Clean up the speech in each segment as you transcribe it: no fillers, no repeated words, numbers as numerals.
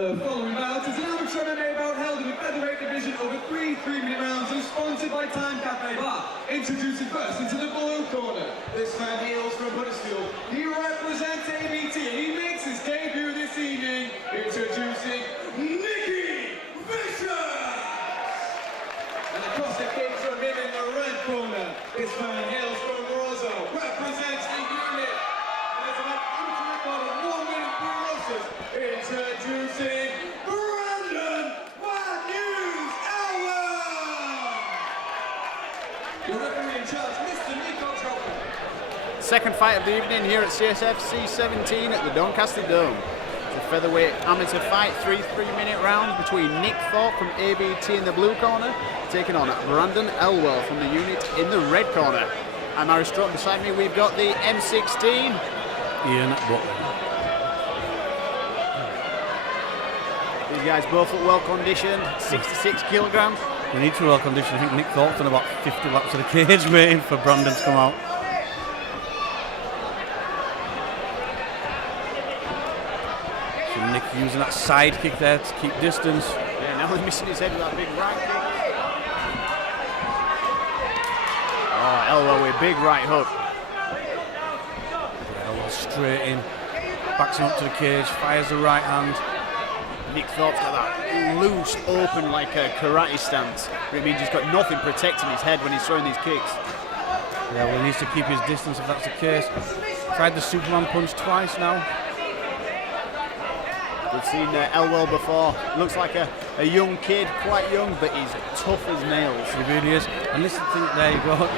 The following bout is an amateur MMA bout held in the featherweight division over 3 3-minute rounds and sponsored by Time Cafe Bar. Introducing first into the blue corner. This man hails from Huddersfield. He represents ABT and he makes his debut this evening. Introducing Nicky Vicious! And across the cage from him in the red corner, this man hails from Rosso, represents the unit. And it's an amateur record of 1 minute 3 losses. Introducing Brandon Matthews Elwell! The referee in charge, Mr. Nico Thorp. Second fight of the evening here at CSFC 17 at the Doncaster Dome. It's a featherweight amateur fight, 3 3-minute rounds between Nick Thorp from ABT in the blue corner, taking on Brandon Elwell from the unit in the red corner. I'm Harry Strutton. Beside me we've got the M16, Ian Butler. These guys both look well conditioned, 66 kilograms. We need to be well conditioned. I think Nick Thorpe's done about 50 laps of the cage waiting for Brandon to come out. So Nick using that side kick there to keep distance. Yeah, now he's missing his head with that big right kick. Oh, Elwell with a big right hook. Elwell straight in, backs him up to the cage, fires the right hand. Nick Thorpe's got that loose, open like a karate stance. It means he's got nothing protecting his head when he's throwing these kicks. Yeah, well, he needs to keep his distance if that's the case. Tried the Superman punch twice now. We've seen Elwell before. Looks like a young kid, quite young, but he's tough as nails. He really is. And listen, there you go.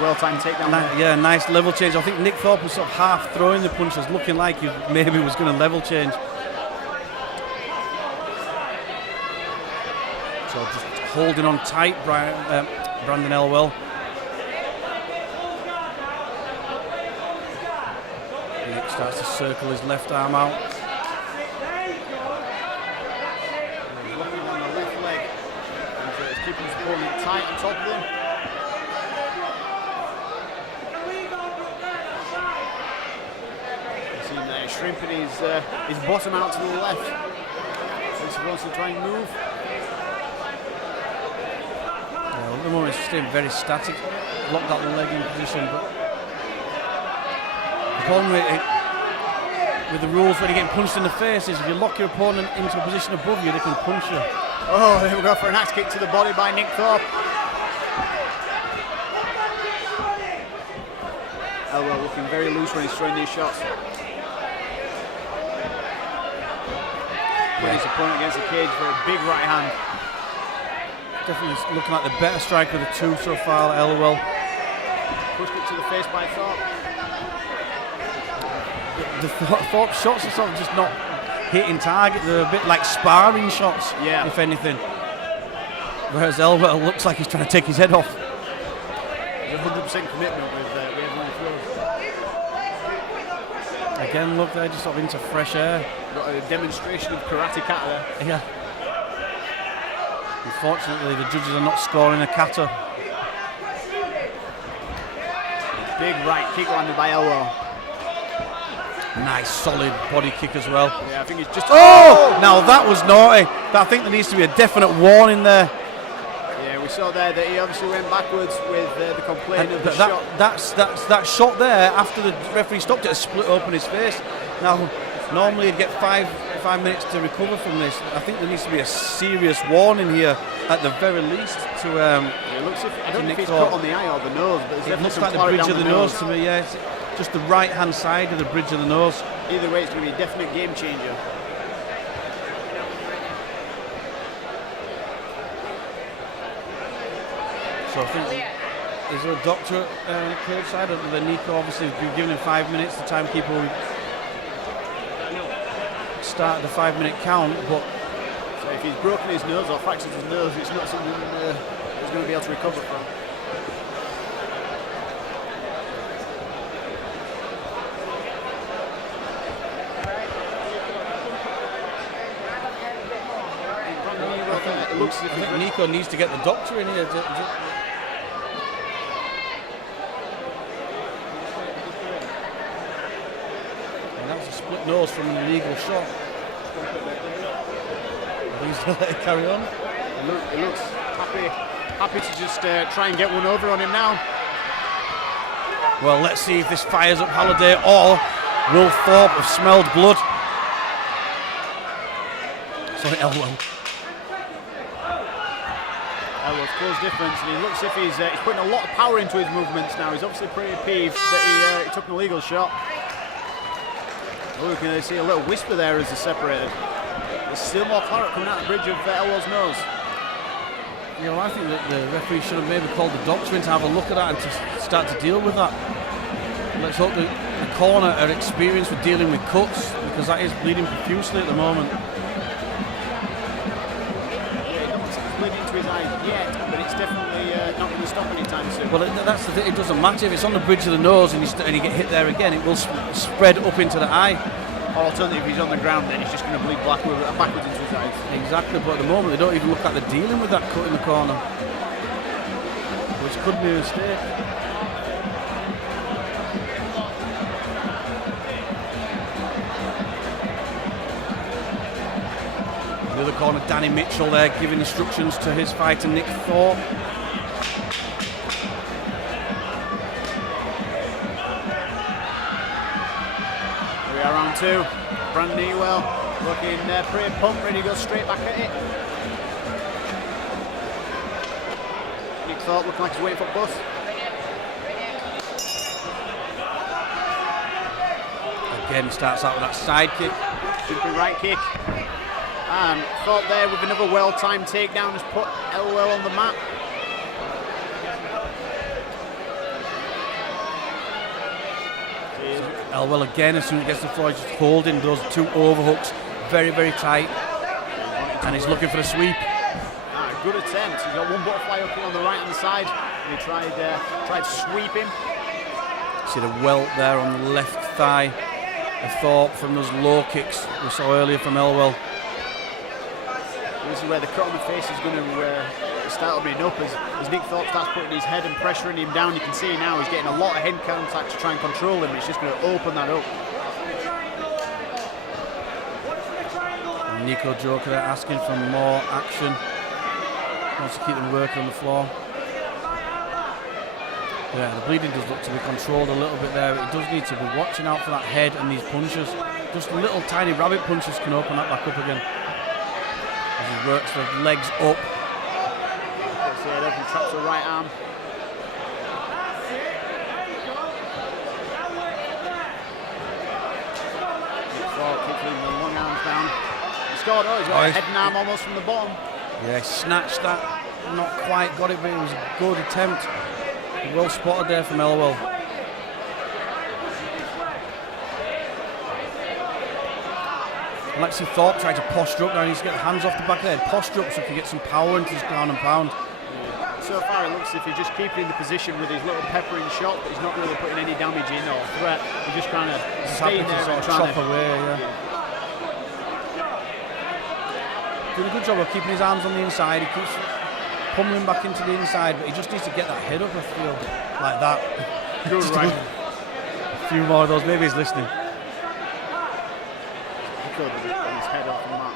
Well-timed takedown. Yeah, nice level change. I think Nick Thorpe was sort of half throwing the punches, looking like he maybe was going to level change. So just holding on tight, Brandon Elwell. Nick starts to circle his left arm out. He's locking on the left leg. He's keeping his opponent tight on top of him. You've seen there shrimping his bottom out to the left. He wants to try and move. At the moment it's staying very static, locked out the leg in position, but the problem with the rules when you're getting punched in the face is if you lock your opponent into a position above you, they can punch you. Oh, here we go for an axe kick to the body by Nick Thorpe. Elwell looking very loose when he's throwing these shots. Putting his opponent against the cage for a big right hand. Definitely looking like the better striker of the two so far, Elwell. Pushed it to the face by Thorpe. The Thorpe shots are sort of just not hitting target. They're a bit like sparring shots, if anything. Whereas Elwell looks like he's trying to take his head off. There's 100% commitment with everyone he throws. Again, look, they're just sort of into fresh air. Got a demonstration of karate kata there. Yeah. Unfortunately, the judges are not scoring a kata. Big right kick landed by Elwell. Nice solid body kick as well. Yeah, I think it's just... Oh! Now that was naughty. I think there needs to be a definite warning there. Yeah, we saw there that he obviously went backwards with the complaint of the shot. That shot there, after the referee stopped it, split open his face. Now, normally he'd get five minutes to recover from this. I think there needs to be a serious warning here, at the very least, to it looks I don't know if he's cut on the eye or the nose, but it looks like the bridge of the nose to me. Yeah, it's just the right hand side of the bridge of the nose. Either way, it's going to be a definite game changer. So I think is there a doctor on the cage side? The Nico obviously has been given him 5 minutes. The timekeeper will start the 5-minute count, but so if he's broken his nose or fractured his nose, it's not something he's going to be able to recover from. I think Nico needs to get the doctor in here. And that's a split nose from an illegal shot. He's going to let it carry on. He looks happy to just try and get one over on him now. Well, let's see if this fires up Halliday, or will Thorp have smelled blood? Sorry, Elwell. Elwell's close difference, and he looks as if he's putting a lot of power into his movements now. He's obviously pretty peeved that he took an illegal shot. Oh, we can see a little whisper there as they're separated. There's still more claret coming out the bridge of Elwell's nose. You know, I think that the referee should have maybe called the doctor in to have a look at that and to start to deal with that. Let's hope that the corner are experienced with dealing with cuts, because that is bleeding profusely at the moment. Yeah, he doesn't seem bleeding into his eye yet, but it's definitely not going to stop anytime soon. Well, that's the thing, it doesn't matter if it's on the bridge of the nose and you get hit there again, it will spread up into the eye. Or alternatively, if he's on the ground, then he's just going to bleed backwards into his eyes. Exactly, but at the moment they don't even look like they're dealing with that cut in the corner, which could be a mistake. The other corner, Danny Mitchell there giving instructions to his fighter Nick Thorp. We are round two. Brandon Elwell looking pretty pumped, ready to go straight back at it. Nick Thorp looking like he's waiting for a bus. Again, starts out with that side kick. Super right kick. And Thorp there with another well-timed takedown has put Elwell on the mat. Elwell again, as soon as he gets the floor, he's just holding those two overhooks very, very tight. And he's looking for a sweep. Good attempt. He's got one butterfly up on the right-hand side. And he tried to sweep him. See the welt there on the left thigh of Thorp from those low kicks we saw earlier from Elwell. This is where the cut on the face is going to start opening up as Nick Thorp starts putting his head and pressuring him down. You can see now he's getting a lot of head contact to try and control him. It's just going to open that up. Nico Joker there asking for more action. Wants to keep them working on the floor. Yeah, the bleeding does look to be controlled a little bit there. He does need to be watching out for that head and these punches. Just little tiny rabbit punches can open that back up again. As he works the legs up. Gets the head up and traps the right arm. Thorp keeps leaving the long arms down. He scored. Oh, he's got a head and arm almost from the bottom. Yeah, he snatched that. Not quite got it, but it was a good attempt. Well spotted there from Elwell. I'd like to see Thorp try to posture up now. He needs to get the hands off the back of the head, posture up so he can get some power into his ground and pound. So far it looks as if he's just keeping in the position with his little peppering shot, but he's not really putting any damage in or threat. He's just kind of staying there sort and of trying chop away, yeah. Doing a good job of keeping his arms on the inside. He keeps pummeling back into the inside, but he just needs to get that head up, I feel, like that. Good right. A few more of those, maybe he's listening. He could with his head off the mat.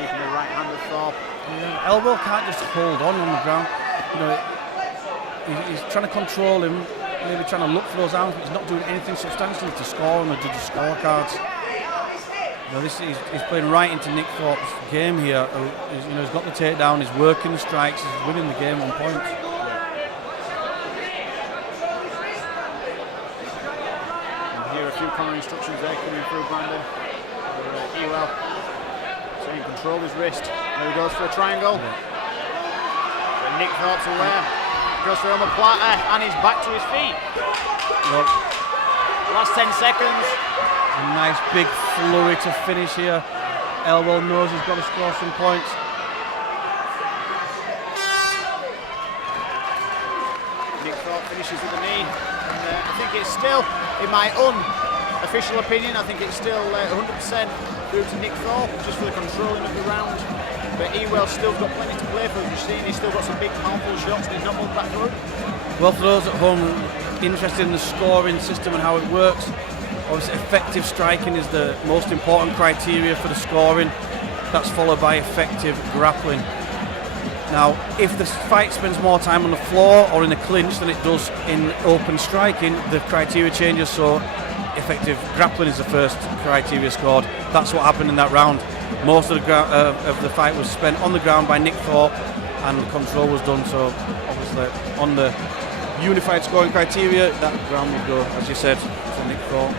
Keeping the right hand of Thorp. Yeah, Elwell can't just hold on the ground. You know, he's trying to control him, maybe trying to look for those arms, but he's not doing anything substantial to score on the judges' scorecards. You know, he's playing right into Nick Thorp's game here. He's got the takedown, he's working the strikes, he's winning the game on points. And here a few corner instructions there coming through Brandon. Elwell saying control his wrist. There he goes for a triangle. Yeah. Nick Thorp's aware. Goes for a platter and he's back to his feet. Look. Last 10 seconds. A nice big flurry to finish here. Elwell knows he's got to score some points. Nick Thorp finishes with the knee. And I think it's still, in my unofficial opinion, I think it's still 100% through to Nick Thorp, just for the controlling of the round. But Elwell's still got plenty to play for. As you've seen, he's still got some big powerful shots and he's not moved back through. Well, for those at home interested in the scoring system and how it works, obviously effective striking is the most important criteria for the scoring. That's followed by effective grappling. Now, if the fight spends more time on the floor or in a clinch than it does in open striking, the criteria changes, so effective grappling is the first criteria scored. That's what happened in that round. Most of the fight was spent on the ground by Nick Thorp, and the control was done, so obviously on the unified scoring criteria, that ground would go, as you said, to Nick Thorp.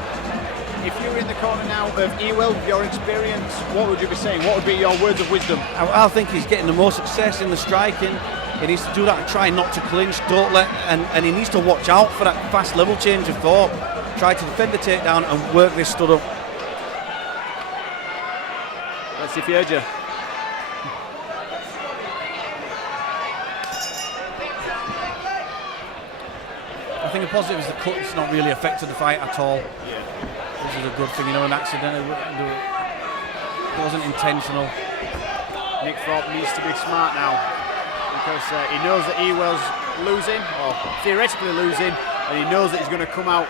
If you were in the corner now of Elwell, with your experience, what would you be saying? What would be your words of wisdom? I think he's getting the most success in the striking. He needs to do that and try not to clinch, and he needs to watch out for that fast level change of Thorp. Try to defend the takedown and work this stud up. Let's see if he heard you. I think a positive is the cut's not really affected the fight at all. Yeah. Which is a good thing, an accident. It wasn't intentional. Nick Thorp needs to be smart now, because he knows that Elwell's losing, or theoretically losing, and he knows that he's going to come out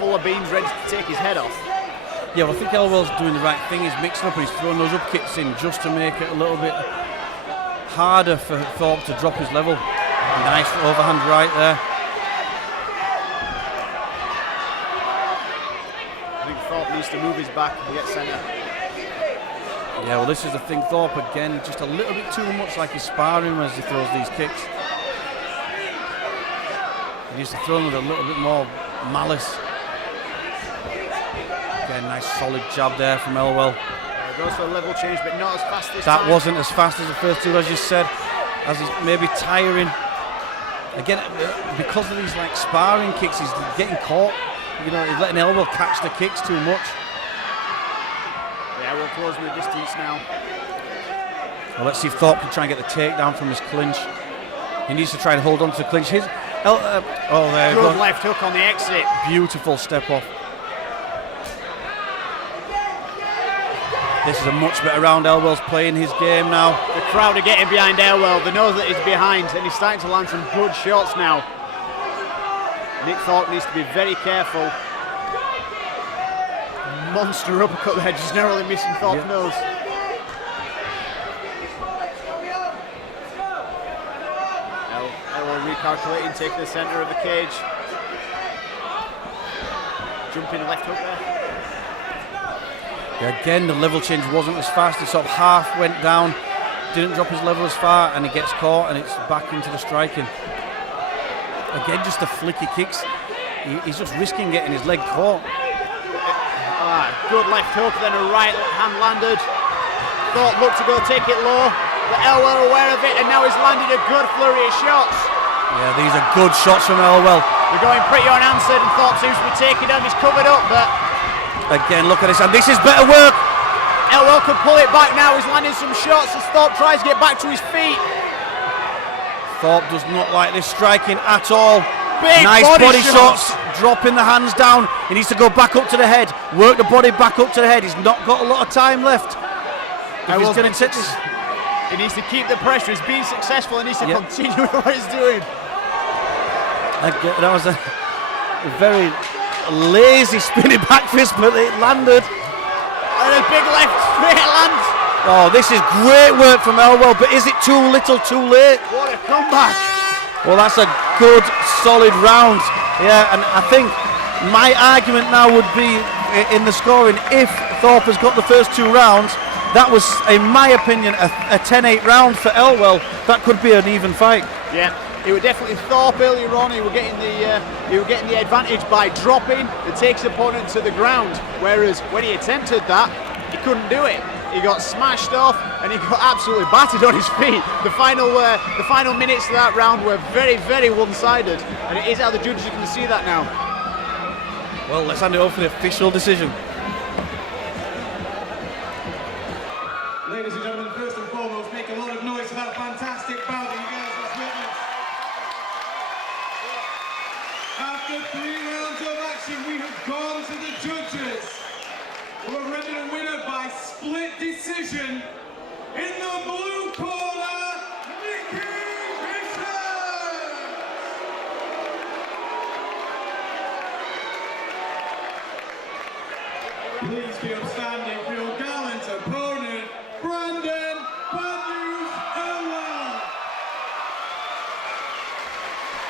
full of beans, ready to take his head off. Yeah, well, I think Elwell's doing the right thing. He's mixing up and he's throwing those up kicks in just to make it a little bit harder for Thorp to drop his level. Nice overhand right there. I think Thorp needs to move his back and get centre. Yeah, well, this is the thing. Thorp again, just a little bit too much like he's sparring as he throws these kicks. He needs to throw them with a little bit more malice. Again, nice solid jab there from Elwell. Goes for a level change, but not as fast this time. That wasn't as fast as the first two, as you said, as he's maybe tiring. Again, because of these like sparring kicks, he's getting caught. You know, he's letting Elwell catch the kicks too much. Yeah, we're closing the distance now. Well, let's see if Thorp can try and get the takedown from his clinch. He needs to try and hold on to the clinch. There you go. Good left hook on the exit. Beautiful step off. This is a much better round. Elwell's playing his game now. The crowd are getting behind Elwell. They know that he's behind, and he's starting to land some good shots now. Nick Thorp needs to be very careful. Monster uppercut there, just narrowly missing Thorp's nose. Elwell recalculating, taking the centre of the cage. Jumping left hook there. Yeah, again, the level change wasn't as fast. It sort of half went down, didn't drop his level as far, and he gets caught, and it's back into the striking. Again, just the flicky kicks. He's just risking getting his leg caught. Good left hook, then a right hand landed. Thorp looked to go take it low, but Elwell aware of it, and now he's landed a good flurry of shots. Yeah, these are good shots from Elwell. They're going pretty unanswered, and Thorp seems to be taking them. He's covered up, but again, look at this, and this is better work. Elwell can pull it back now. He's landing some shots as Thorp tries to get back to his feet. Thorp does not like this striking at all. Big nice body shots. Dropping the hands down. He needs to go back up to the head, work the body back up to the head. He's not got a lot of time left. If he's going to take this, he needs to keep the pressure. He's been successful. He needs to continue with what he's doing. That was a very lazy spinning back fist, but it landed. And a big left straight land. Oh, this is great work from Elwell, but is it too little, too late? What a comeback. Well, that's a good, solid round. Yeah, and I think my argument now would be in the scoring, if Thorp has got the first two rounds, that was, in my opinion, a 10-8 round for Elwell. That could be an even fight. Yeah. He was definitely Thorp earlier on. He was getting the advantage by dropping and takes his opponent to the ground. Whereas when he attempted that, he couldn't do it. He got smashed off and he got absolutely battered on his feet. The final minutes of that round were very, very one-sided, and it is how the judges are going to see that now. Well, let's hand it over for the official decision. Ladies and gentlemen, first and foremost, make a lot of noise for that fantastic bout that you guys just witnessed. After 3 rounds of action, we have gone to the judges, who have rendered a winner by split decision. In the blue corner, Nicky Bishop! Please be upstanding for your